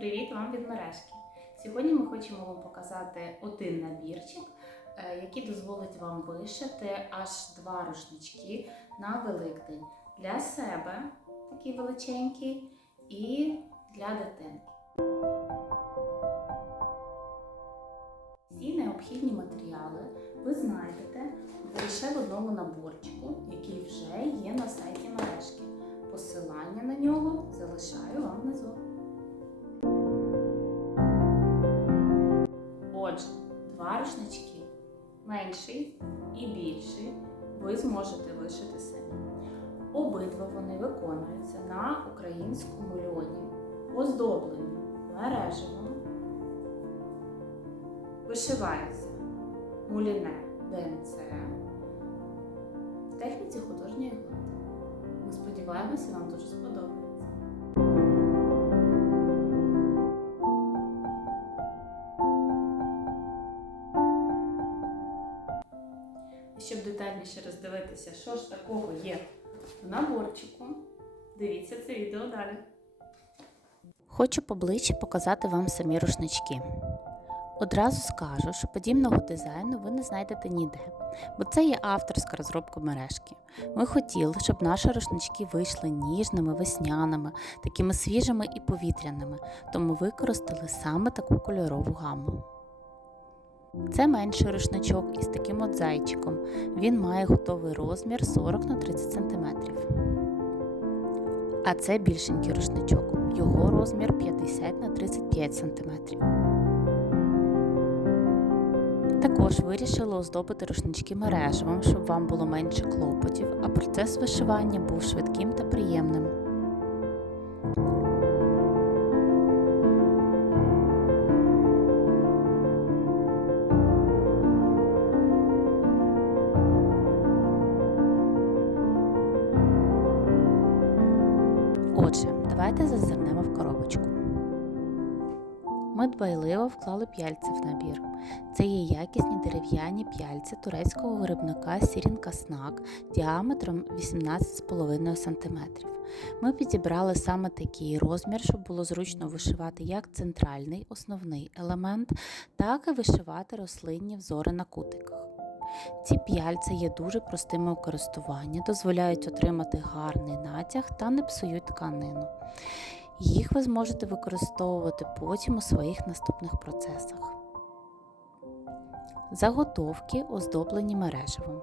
Привіт вам від мережки! Сьогодні ми хочемо вам показати один набірчик, е, який дозволить вам вишити аж два рушнички на Великдень для себе, такий величенький, і для дитинки. Всі необхідні матеріали ви знайдете лише в одному наборчику, який вже є на сайті мережки. Посилання на нього залишаю два менший і більший ви зможете вишити самі. Обидва вони виконуються на українському льоні, оздоблені мережевим, вишиваються муліне ДМЦ в техніці художньої глади. Ми сподіваємося, вам дуже сподобається. Щоб детальніше роздивитися, що ж такого є в наборчику, дивіться це відео далі. Хочу поближче показати вам самі рушнички. Одразу скажу, що подібного дизайну ви не знайдете ніде, бо це є авторська розробка мережки. Ми хотіли, щоб наші рушнички вийшли ніжними, весняними, такими свіжими і повітряними, тому використали саме таку кольорову гаму. Це менший рушничок із таким от зайчиком. Він має готовий розмір 40 на 30 см. А це більшенький рушничок. Його розмір 50 на 35 см. Також вирішили оздобити рушнички мережевим, щоб вам було менше клопотів, а процес вишивання був швидким та приємним. Давайте зазирнемо в коробочку. Ми дбайливо вклали п'яльці в набір. Це є якісні дерев'яні п'яльці турецького виробника Сірінка Снак діаметром 18,5 см. Ми підібрали саме такий розмір, щоб було зручно вишивати як центральний основний елемент, так і вишивати рослинні взори на кутиках. Ці п'яльці є дуже простими у користуванні, дозволяють отримати гарний натяг та не псують тканину. Їх ви зможете використовувати потім у своїх наступних процесах. Заготовки оздоблені мережевим.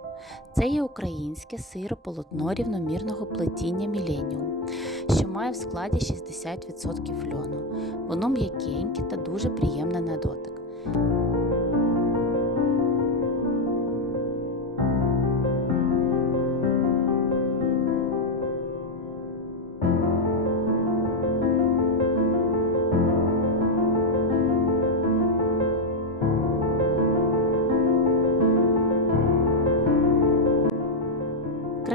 Це є українське сирополотно рівномірного плетіння Міленіум, що має в складі 60% льону. Воно м'якеньке та дуже приємне на дотик.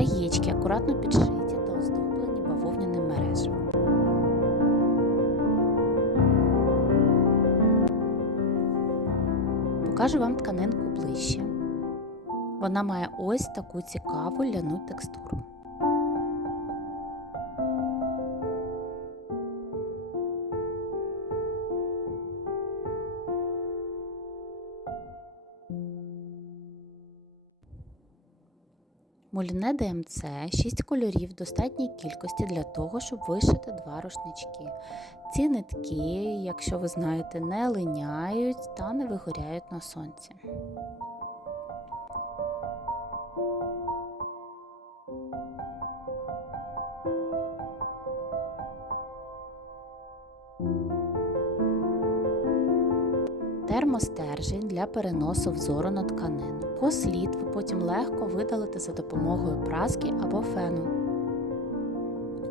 Краєчки акуратно підшиті та оздоблені бавовняним мережем. Покажу вам тканинку ближче. Вона має ось таку цікаву ляну текстуру. Муліне ДМЦ 6 кольорів в достатній кількості для того, щоб вишити два рушнички. Ці нитки, якщо ви знаєте, не линяють та не вигоряють на сонці. Термостержень для переносу взору на тканину. Його слід ви потім легко видалите за допомогою праски або фену.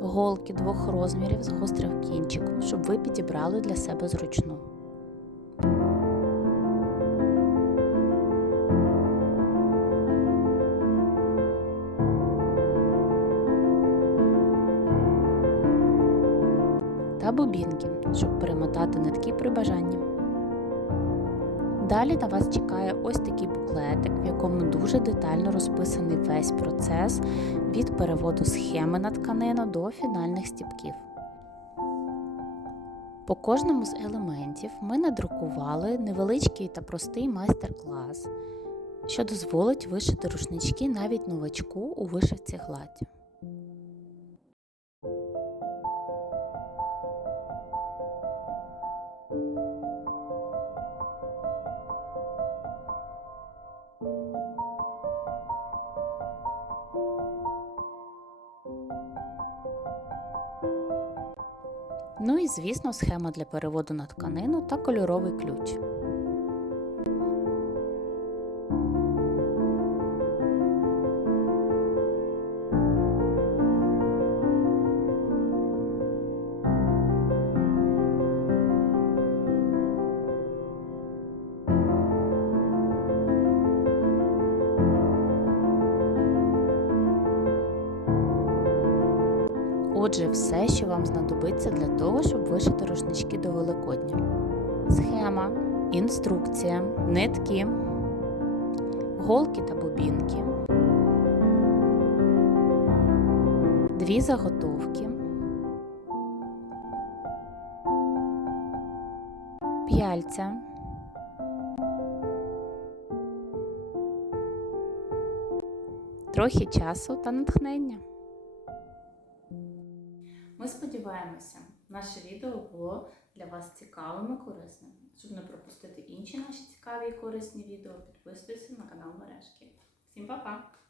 Голки двох розмірів з гострим кінчиком, щоб ви підібрали для себе зручну. Та бобінки, щоб перемотати нитки при бажанні. Далі на вас чекає ось такий буклетик, в якому дуже детально розписаний весь процес від переводу схеми на тканину до фінальних стіпків. По кожному з елементів ми надрукували невеличкий та простий майстер-клас, що дозволить вишити рушнички навіть новачку у вишивці гладдю. Ну і звісно, схема для переводу на тканину та кольоровий ключ. Отже, все, що вам знадобиться для того, щоб вишити рушнички до Великодня. Схема, інструкція, нитки, голки та бобінки, дві заготовки, п'яльця, трохи часу та натхнення. Ми сподіваємося, наше відео було для вас цікавим і корисним. Щоб не пропустити інші наші цікаві і корисні відео, підписуйтесь на канал Мережки. Всім па-па!